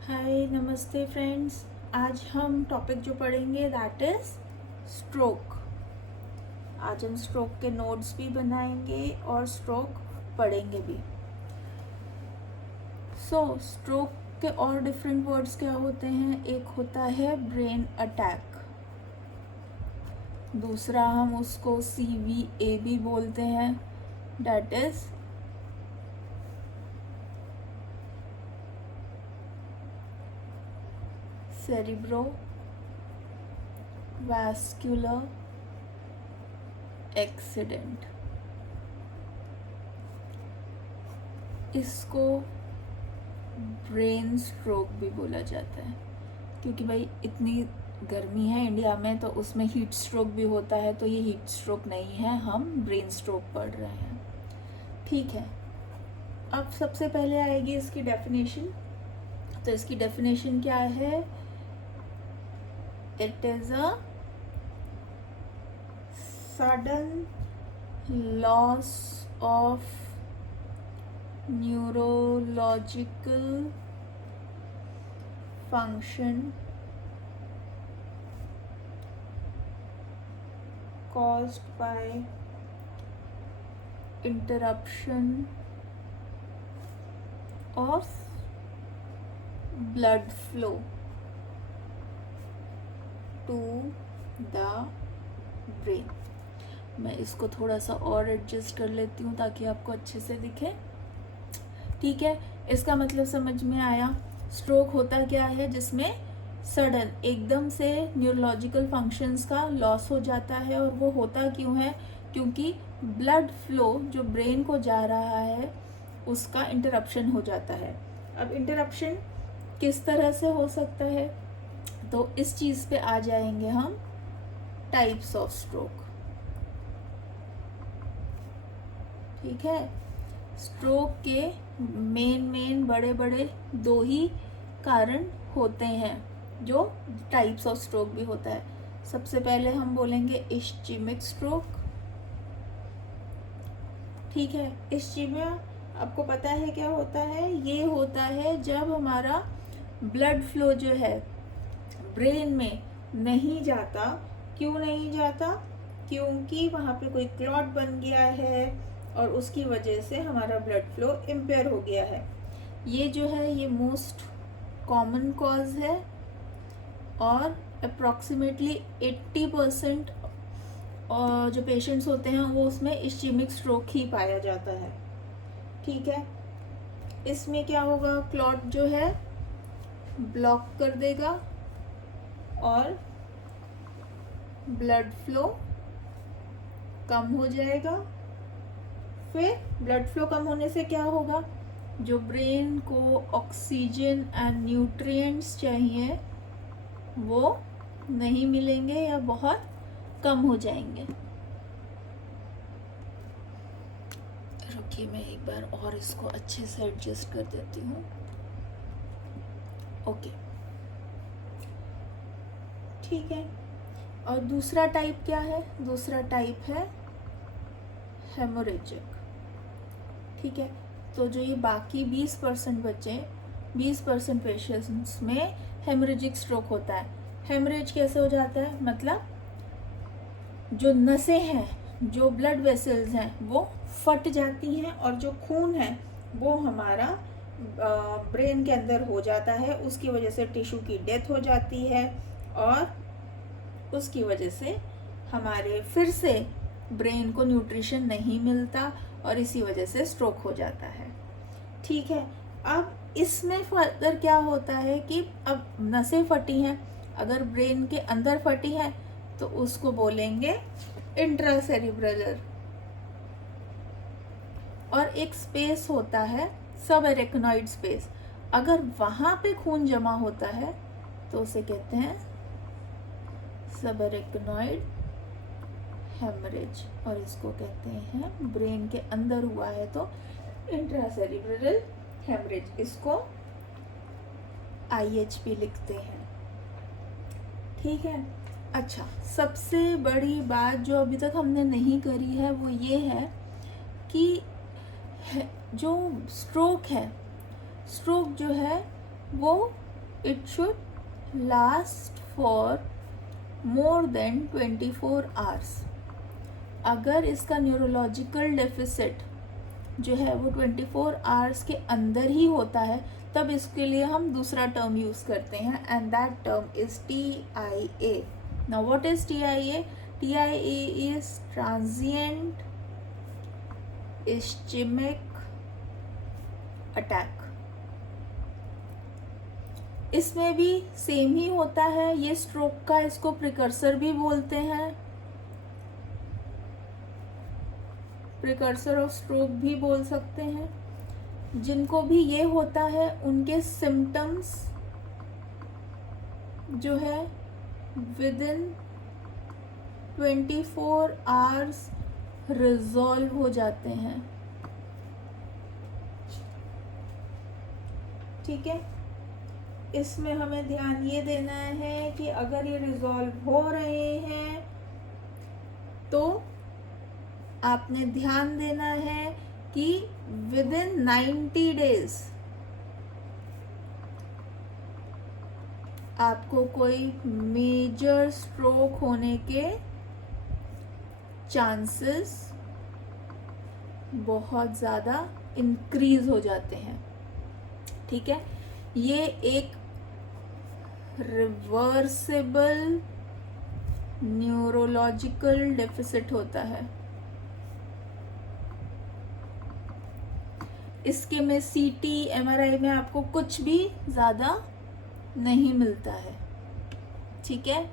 हाय नमस्ते फ्रेंड्स। आज हम टॉपिक जो पढ़ेंगे दैट इज़ स्ट्रोक। आज हम स्ट्रोक के नोट्स भी बनाएंगे और स्ट्रोक पढ़ेंगे भी। स्ट्रोक के और डिफरेंट वर्ड्स क्या होते हैं? एक होता है ब्रेन अटैक, दूसरा हम उसको CVA भी बोलते हैं, दैट इज़ सेरिब्रोवैस्कुलर एक्सीडेंट। इसको ब्रेन स्ट्रोक भी बोला जाता है, क्योंकि भाई इतनी गर्मी है इंडिया में तो उसमें हीट स्ट्रोक भी होता है, तो ये हीट स्ट्रोक नहीं है, हम ब्रेन स्ट्रोक पढ़ रहे हैं। ठीक है, अब सबसे पहले आएगी इसकी डेफिनेशन। तो इसकी डेफिनेशन क्या है? It is a sudden loss of neurological function caused by interruption of blood flow to the brain। मैं इसको थोड़ा सा और एडजस्ट कर लेती हूँ ताकि आपको अच्छे से दिखे। ठीक है, इसका मतलब समझ में आया। स्ट्रोक होता क्या है? जिसमें सडन एकदम से न्यूरोलॉजिकल फंक्शंस का लॉस हो जाता है। और वो होता क्यों है? क्योंकि ब्लड फ्लो जो ब्रेन को जा रहा है उसका इंटरप्शन हो जाता है। अब इंटरप्शन किस तरह से हो सकता है, तो इस चीज़ पे आ जाएंगे हम, टाइप्स ऑफ स्ट्रोक। ठीक है, स्ट्रोक के मेन बड़े बड़े दो ही कारण होते हैं जो टाइप्स ऑफ स्ट्रोक भी होता है। सबसे पहले हम बोलेंगे इश्चेमिक स्ट्रोक। ठीक है, इश्चेमिया आपको पता है क्या होता है? ये होता है जब हमारा ब्लड फ्लो जो है ब्रेन में नहीं जाता। क्यों नहीं जाता? क्योंकि वहाँ पे कोई क्लॉट बन गया है और उसकी वजह से हमारा ब्लड फ्लो इम्पेयर हो गया है। ये जो है ये मोस्ट कॉमन कॉज है और अप्रॉक्सीमेटली 80% जो पेशेंट्स होते हैं वो उसमें इश्चेमिक स्ट्रोक ही पाया जाता है। ठीक है, इसमें क्या होगा? क्लॉट जो है ब्लॉक कर देगा और ब्लड फ्लो कम हो जाएगा। फिर ब्लड फ्लो कम होने से क्या होगा? जो ब्रेन को ऑक्सीजन एंड न्यूट्रिएंट्स चाहिए वो नहीं मिलेंगे या बहुत कम हो जाएंगे। रुकिए, मैं एक बार और इसको अच्छे से एडजस्ट कर देती हूँ। ओके, ठीक है। और दूसरा टाइप क्या है? दूसरा टाइप है हेमोरेजिक। ठीक है, तो जो ये बाकी 20% बचे, 20% पेशेंट्स में हेमोरेजिक स्ट्रोक होता है। हेमरेज कैसे हो जाता है? मतलब जो नसें हैं, जो ब्लड वेसल्स हैं वो फट जाती हैं और जो खून है वो हमारा ब्रेन के अंदर हो जाता है। उसकी वजह से टिश्यू की डेथ हो जाती है और उसकी वजह से हमारे फिर से ब्रेन को न्यूट्रिशन नहीं मिलता और इसी वजह से स्ट्रोक हो जाता है। ठीक है, अब इसमें फर्दर क्या होता है कि अब नसें फटी हैं, अगर ब्रेन के अंदर फटी है तो उसको बोलेंगे इंट्रासेरिब्रलर। और एक स्पेस होता है सब एरेक्नॉइड स्पेस, अगर वहाँ पे खून जमा होता है तो उसे कहते हैं सब एरेक्नॉइड हेमरेज। और इसको कहते हैं ब्रेन के अंदर हुआ है तो इंट्रासेरिब्रल हेमरेज। इसको IHP लिखते हैं। ठीक है, अच्छा, सबसे बड़ी बात जो अभी तक हमने नहीं करी है वो ये है कि जो स्ट्रोक है, स्ट्रोक जो है वो it should last for more than 24 hours. अगर इसका न्यूरोलॉजिकल डेफिसिट जो है वो 24 आवर्स के अंदर ही होता है, तब इसके लिए हम दूसरा टर्म यूज़ करते हैं, and that term is TIA. Now what is TIA? TIA is transient ischaemic attack. इसमें भी सेम ही होता है, ये स्ट्रोक का इसको प्रिकर्सर भी बोलते हैं, प्रिकर्सर ऑफ स्ट्रोक भी बोल सकते हैं. जिनको भी ये होता है उनके सिम्टम्स जो है विदिन 24 आवर्स रिजॉल्व हो जाते हैं. ठीक है, इसमें हमें ध्यान ये देना है कि अगर ये रिजॉल्व हो रहे हैं तो आपने ध्यान देना है कि विदिन 90 डेज आपको कोई मेजर स्ट्रोक होने के चांसेस बहुत ज़्यादा इंक्रीज हो जाते हैं. ठीक है, ये एक रिवर्सिबल न्यूरोलॉजिकल डेफिसिट होता है. इसके में CT MRI में आपको कुछ भी ज़्यादा नहीं मिलता है. ठीक है,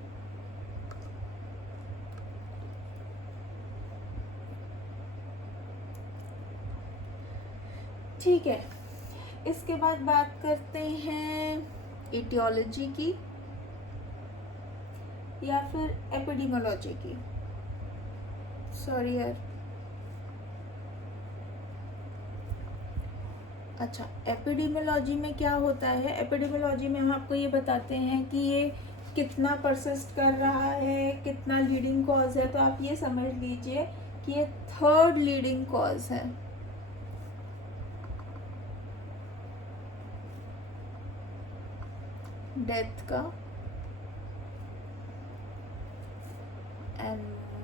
ठीक है. इसके बाद बात करते हैं एटियोलॉजी की या फिर एपिडेमियोलॉजी की. सॉरी यार, अच्छा, एपिडेमियोलॉजी में क्या होता है? एपिडेमियोलॉजी में हम आपको ये बताते हैं कि ये कितना परसिस्ट कर रहा है, कितना लीडिंग कॉज है. तो आप ये समझ लीजिए कि ये 3rd लीडिंग कॉज है. डेथ का, एंड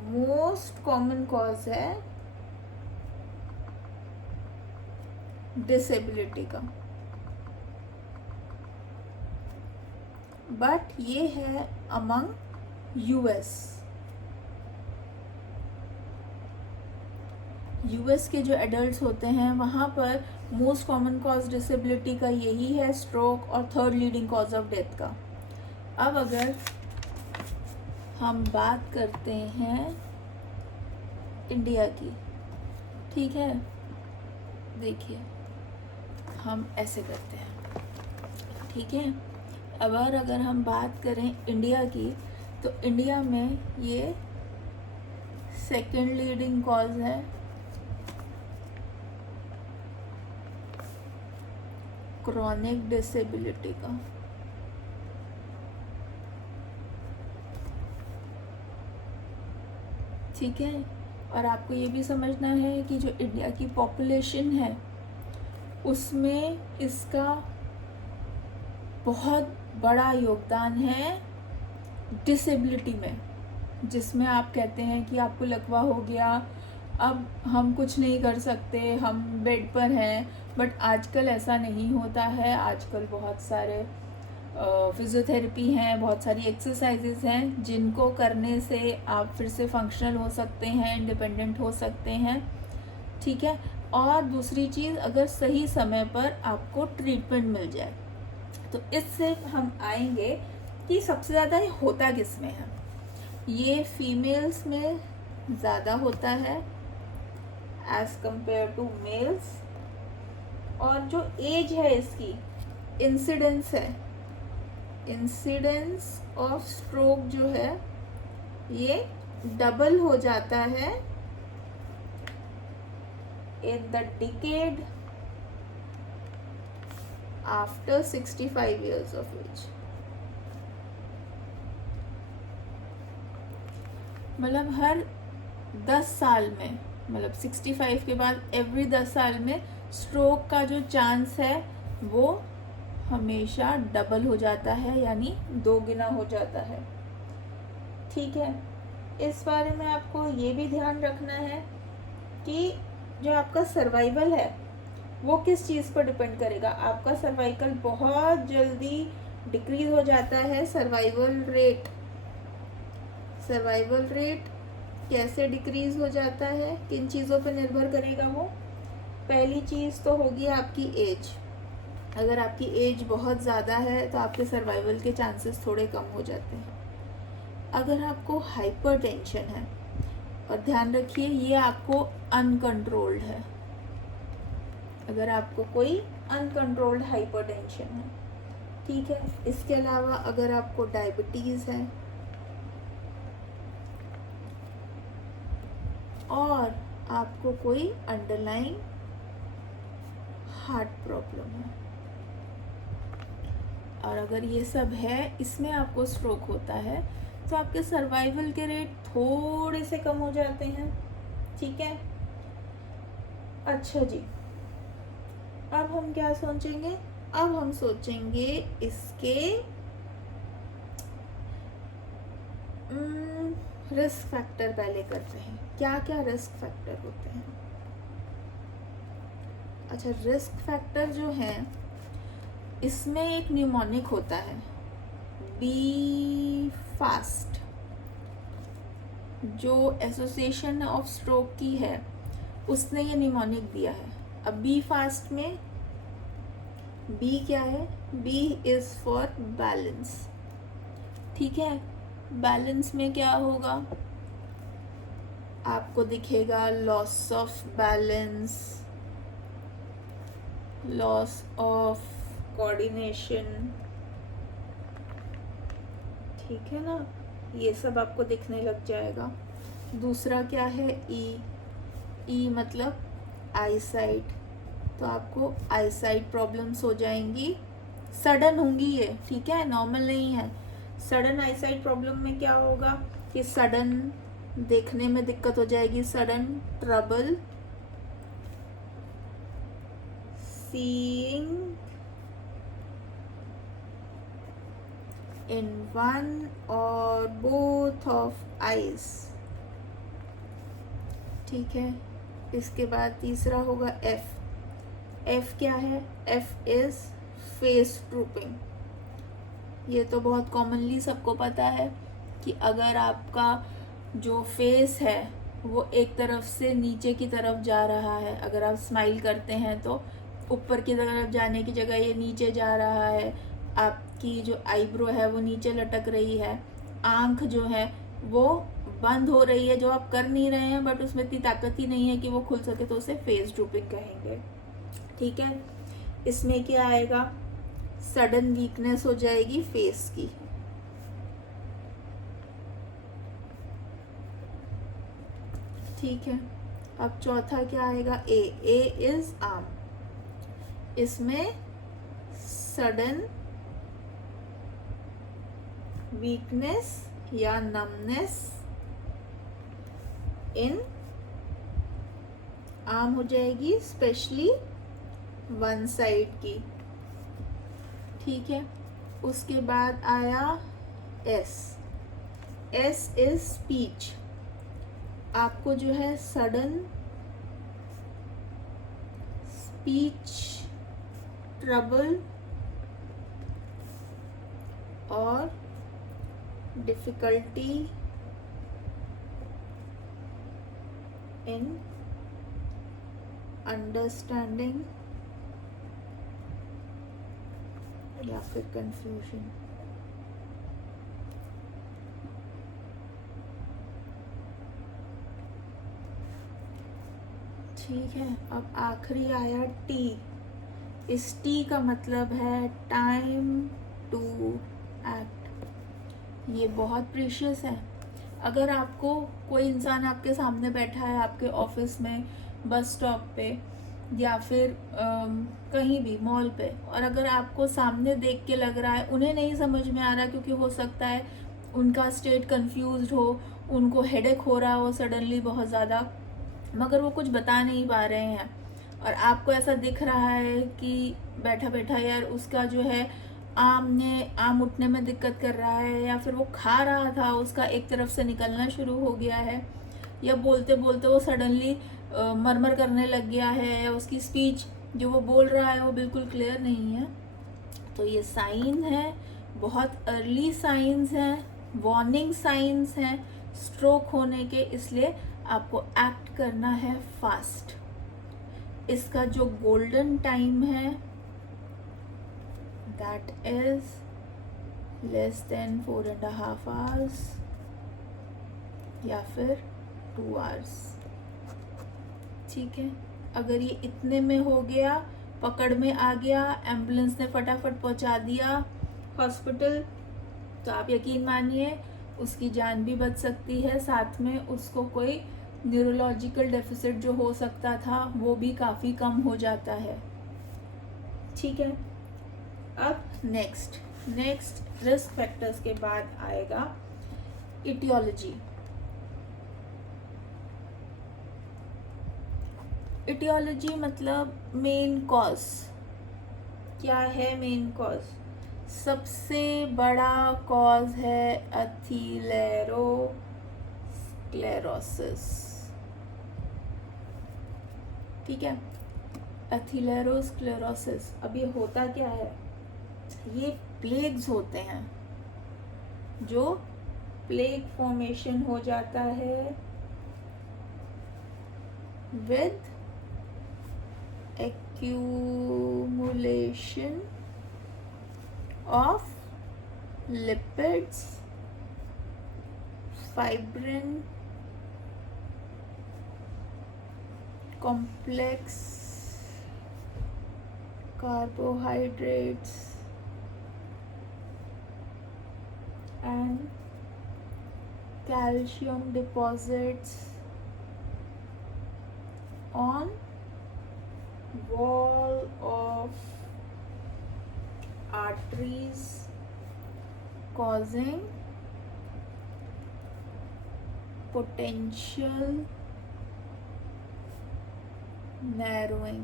मोस्ट कॉमन कॉज है डिसेबिलिटी का. बट ये है अमंग यूएस के जो एडल्ट्स होते हैं वहाँ पर मोस्ट कॉमन कॉज डिसेबिलिटी का यही है, स्ट्रोक, और 3rd leading cause of death का. अब अगर हम बात करते हैं इंडिया की, ठीक है, देखिए हम ऐसे करते हैं. ठीक है, अगर हम बात करें इंडिया की, तो इंडिया में ये 2nd लीडिंग कॉज है क्रॉनिक डिसेबिलिटी का. ठीक है, और आपको ये भी समझना है कि जो इंडिया की पॉपुलेशन है उसमें इसका बहुत बड़ा योगदान है डिसेबिलिटी में, जिसमें आप कहते हैं कि आपको लकवा हो गया, अब हम कुछ नहीं कर सकते, हम बेड पर हैं. बट आजकल ऐसा नहीं होता है. आजकल बहुत सारे फिजियोथेरेपी हैं, बहुत सारी एक्सरसाइजेस हैं जिनको करने से आप फिर से फंक्शनल हो सकते हैं, इंडिपेंडेंट हो सकते हैं. ठीक है, और दूसरी चीज़, अगर सही समय पर आपको ट्रीटमेंट मिल जाए. तो इससे हम आएंगे कि सबसे ज़्यादा ये होता किस में है. ये फीमेल्स में ज़्यादा होता है एज कंपेयर टू मेल्स. और जो एज है इसकी, इंसिडेंस ऑफ स्ट्रोक जो है ये डबल हो जाता है in the decade after 65 years of age. मतलब हर 10 साल में, मतलब 65 के बाद एवरी 10 साल में स्ट्रोक का जो चांस है वो हमेशा डबल हो जाता है, यानी 2 गुना हो जाता है। ठीक है, इस बारे में आपको ये भी ध्यान रखना है कि जो आपका सर्वाइवल है वो किस चीज़ पर डिपेंड करेगा। आपका सर्वाइकल बहुत जल्दी डिक्रीज हो जाता है। सर्वाइवल रेट कैसे डिक्रीज हो जाता है, किन चीज़ों पर निर्भर करेगा वो। पहली चीज़ तो होगी आपकी एज। अगर आपकी एज बहुत ज़्यादा है तो आपके सर्वाइवल के चांसेस थोड़े कम हो जाते हैं। अगर आपको हाइपरटेंशन है, और ध्यान रखिए ये आपको अनकंट्रोल्ड है, अगर आपको कोई अनकंट्रोल्ड हाइपरटेंशन है, ठीक है। इसके अलावा अगर आपको डायबिटीज़ है और आपको कोई अंडरलाइंग हार्ट प्रॉब्लम है, और अगर ये सब है, इसमें आपको स्ट्रोक होता है, तो आपके सर्वाइवल के रेट थोड़े से कम हो जाते हैं। ठीक है, अच्छा जी, अब हम क्या सोचेंगे? अब हम सोचेंगे इसके रिस्क फैक्टर पहले करते हैं। क्या क्या रिस्क फैक्टर होते हैं? अच्छा, रिस्क फैक्टर जो है इसमें एक न्यूमोनिक होता है, बी फास्ट, जो एसोसिएशन ऑफ स्ट्रोक की है उसने ये न्यूमोनिक दिया है। अब बी फास्ट में बी क्या है? B is for balance. ठीक है, बैलेंस में क्या होगा? आपको दिखेगा loss of balance, loss of coordination, ठीक है ना, ये सब आपको दिखने लग जाएगा। दूसरा क्या है? ई मतलब आई साइट, तो आपको आई साइट प्रॉब्लम्स हो जाएंगी, सडन होंगी ये, ठीक है, नॉर्मल नहीं है। सडन आई साइट प्रॉब्लम में क्या होगा कि सडन देखने में दिक्कत हो जाएगी, sudden trouble seeing in one और बोथ ऑफ आईज। ठीक है, इसके बाद तीसरा होगा एफ क्या है? F is face drooping. ये तो बहुत कॉमनली सबको पता है कि अगर आपका जो फेस है वो एक तरफ से नीचे की तरफ जा रहा है, अगर आप स्माइल करते हैं तो ऊपर की तरफ जाने की जगह ये नीचे जा रहा है, आपकी जो आईब्रो है वो नीचे लटक रही है, आंख जो है वो बंद हो रही है, जो आप कर नहीं रहे हैं बट उसमें इतनी ताकत ही नहीं है कि वो खुल सके, तो उसे फेस ड्रूपिंग कहेंगे। ठीक है, इसमें क्या आएगा? सडन वीकनेस हो जाएगी फेस की। ठीक है, अब चौथा क्या आएगा? ए इज आर्म। इसमें सडन वीकनेस या नमनेस इन आर्म हो जाएगी, स्पेशली वन साइड की। ठीक है, उसके बाद आया एस इज स्पीच। आपको जो है सडन स्पीच ट्रबल और डिफिकल्टी इन अंडरस्टैंडिंग या फिर कंफ्यूजन। ठीक है, अब आखिरी आया टी। इस टी का मतलब है टाइम टू एक्ट। ये बहुत प्रीशियस है। अगर आपको कोई इंसान आपके सामने बैठा है आपके ऑफिस में, बस स्टॉप पे या फिर कहीं भी मॉल पे, और अगर आपको सामने देख के लग रहा है उन्हें नहीं समझ में आ रहा, क्योंकि हो सकता है उनका स्टेट कंफ्यूज्ड हो, उनको हेडेक हो रहा हो सडनली बहुत ज़्यादा, मगर वो कुछ बता नहीं पा रहे हैं, और आपको ऐसा दिख रहा है कि बैठा बैठा यार उसका जो है आम उठने में दिक्कत कर रहा है, या फिर वो खा रहा था उसका एक तरफ से निकलना शुरू हो गया है, या बोलते बोलते वो सडनली मरमर करने लग गया है, या उसकी स्पीच जो वो बोल रहा है वो बिल्कुल क्लियर नहीं है, तो ये साइन है, बहुत अर्ली साइंस हैं, वार्निंग साइंस हैं स्ट्रोक होने के, इसलिए आपको एक्ट करना है फास्ट। इसका जो गोल्डन टाइम है that is less than 4.5 hours या फिर 2 hours। ठीक है, अगर ये इतने में हो गया, पकड़ में आ गया, एम्बुलेंस ने फटाफट पहुंचा दिया हॉस्पिटल, तो आप यकीन मानिए उसकी जान भी बच सकती है, साथ में उसको कोई न्यूरोलॉजिकल डेफिसिट जो हो सकता था वो भी काफ़ी कम हो जाता है। ठीक है, अब नेक्स्ट रिस्क फैक्टर्स के बाद आएगा इटियोलॉजी। इटियोलॉजी मतलब मेन कॉज। क्या है मेन कॉज? सबसे बड़ा कॉज है एथेरोस्क्लेरोसिस। ठीक है, एथेरोस्क्लेरोसिस। अब ये होता क्या है? ये प्लेग्स होते हैं, जो प्लेग फॉर्मेशन हो जाता है with accumulation of lipids, fibrin, complex carbohydrates and calcium deposits on wall of arteries causing potential narrowing।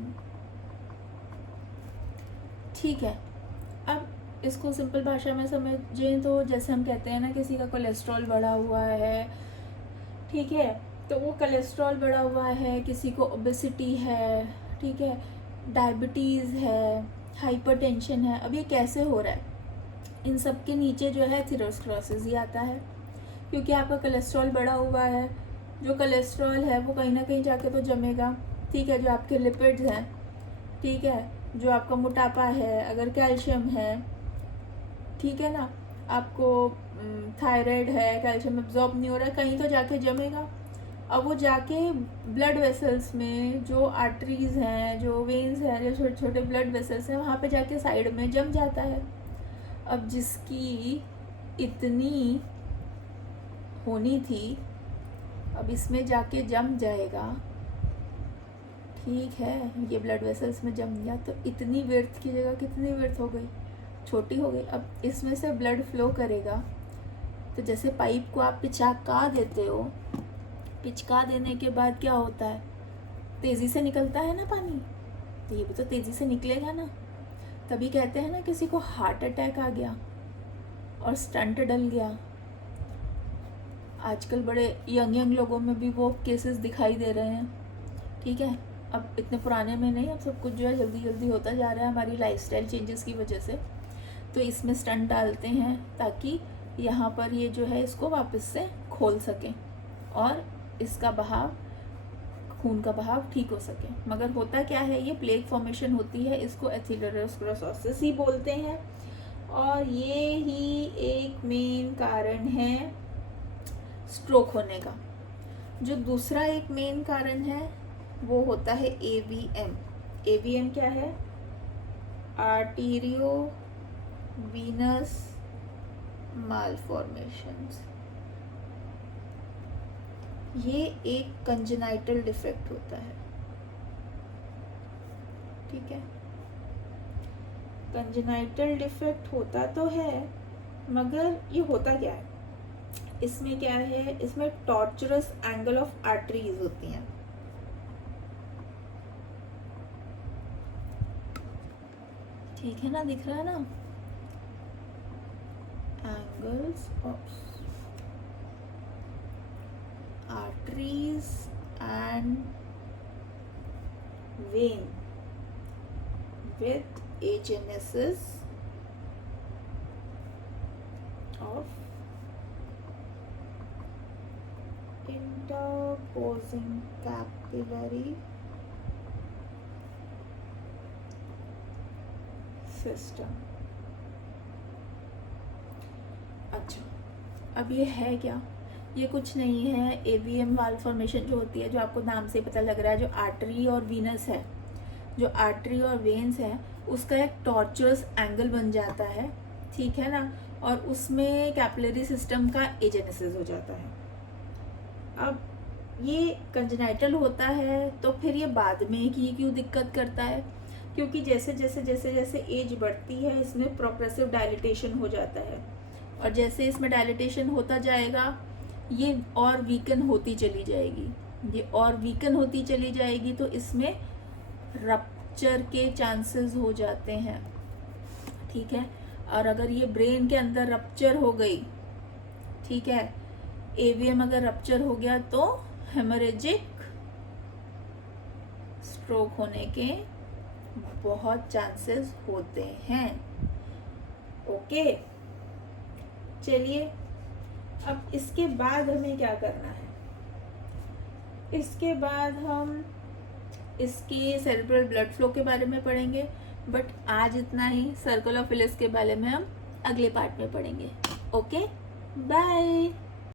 ठीक है, अब इसको सिंपल भाषा में समझें तो जैसे हम कहते हैं ना, किसी का कोलेस्ट्रॉल बढ़ा हुआ है, ठीक है, तो वो कोलेस्ट्रॉल बढ़ा हुआ है, किसी को ओबेसिटी है, ठीक है, डायबिटीज़ है, हाइपरटेंशन है। अब ये कैसे हो रहा है? इन सब के नीचे जो है एथेरोस्क्लेरोसिस ही आता है, क्योंकि आपका कोलेस्ट्रॉल बढ़ा हुआ है। जो कोलेस्ट्रॉल है वो कहीं ना कहीं जाके तो जमेगा, ठीक है, जो आपके लिपिड्स हैं, ठीक है, जो आपका मोटापा है, अगर कैल्शियम है, ठीक है ना, आपको थायराइड है, कैल्शियम एब्जॉर्ब नहीं हो रहा है, कहीं तो जाके जमेगा। अब वो जाके ब्लड वेसल्स में, जो आर्टरीज हैं, जो वेन्स हैं, जो छोटे छोटे ब्लड वेसल्स हैं, वहाँ पे जाके साइड में जम जाता है। अब जिसकी इतनी होनी थी, अब इसमें जाके जम जाएगा, ठीक है, ये ब्लड वेसल्स में जम गया, तो इतनी विड्थ की जगह कितनी विड्थ हो गई? छोटी हो गई। अब इसमें से ब्लड फ्लो करेगा, तो जैसे पाइप को आप पिचका देते हो, पिचका देने के बाद क्या होता है? तेज़ी से निकलता है ना पानी, तो ये भी तो तेज़ी से निकलेगा ना। तभी कहते हैं ना, किसी को हार्ट अटैक आ गया और स्टंट डल गया। आजकल बड़े यंग लोगों में भी वो केसेस दिखाई दे रहे हैं, ठीक है। अब इतने पुराने में नहीं, अब सब कुछ जो है जल्दी जल्दी होता जा रहा है हमारी लाइफस्टाइल चेंजेस की वजह से। तो इसमें स्टंट डालते हैं ताकि यहाँ पर ये जो है इसको वापस से खोल सकें और इसका बहाव, खून का बहाव ठीक हो सके। मगर होता क्या है, ये प्लेग फॉर्मेशन होती है, इसको एथेरोस्क्लेरोसिस ही बोलते हैं, और ये ही एक मेन कारण है स्ट्रोक होने का। जो दूसरा एक मेन कारण है वो होता है AVM। AVM क्या है? Arterio Venus मालफॉर्मेशंस। ये एक कंजेनाइटल डिफेक्ट होता है, ठीक है। कंजेनाइटल डिफेक्ट होता तो है, मगर ये होता क्या है? इसमें क्या है, इसमें टॉर्चरस एंगल ऑफ आर्टरीज होती हैं, ठीक है ना, दिख रहा है ना, angles of arteries and when with agenesis of interposing capillary system। अच्छा, अब ये है क्या? ये कुछ नहीं है, एवीएम वाल फॉर्मेशन जो होती है, जो आपको नाम से पता लग रहा है, जो आर्टरी और वीनस है, जो आर्टरी और वेन्स है, उसका एक टॉर्चरस एंगल बन जाता है, ठीक है ना, और उसमें कैपिलरी सिस्टम का एजेनेसिस हो जाता है। अब ये कंजेनाइटल होता है, तो फिर ये बाद में कि ये क्यों दिक्कत करता है? क्योंकि जैसे जैसे जैसे जैसे एज बढ़ती है, इसमें प्रोग्रेसिव डायलिटेशन हो जाता है, और जैसे इसमें डायलिटेशन होता जाएगा, ये और वीकन होती चली जाएगी, ये और वीकन होती चली जाएगी, तो इसमें रप्चर के चांसेस हो जाते हैं, ठीक है। और अगर ये ब्रेन के अंदर रप्चर हो गई, ठीक है, एवीएम अगर रप्चर हो गया, तो हेमरेजिक स्ट्रोक होने के बहुत चांसेस होते हैं। ओके, चलिए अब इसके बाद हमें क्या करना है? इसके बाद हम इसके सेरेब्रल ब्लड फ्लो के बारे में पढ़ेंगे, बट आज इतना ही। सर्कल ऑफ विलिस के बारे में हम अगले पार्ट में पढ़ेंगे। Okay, bye.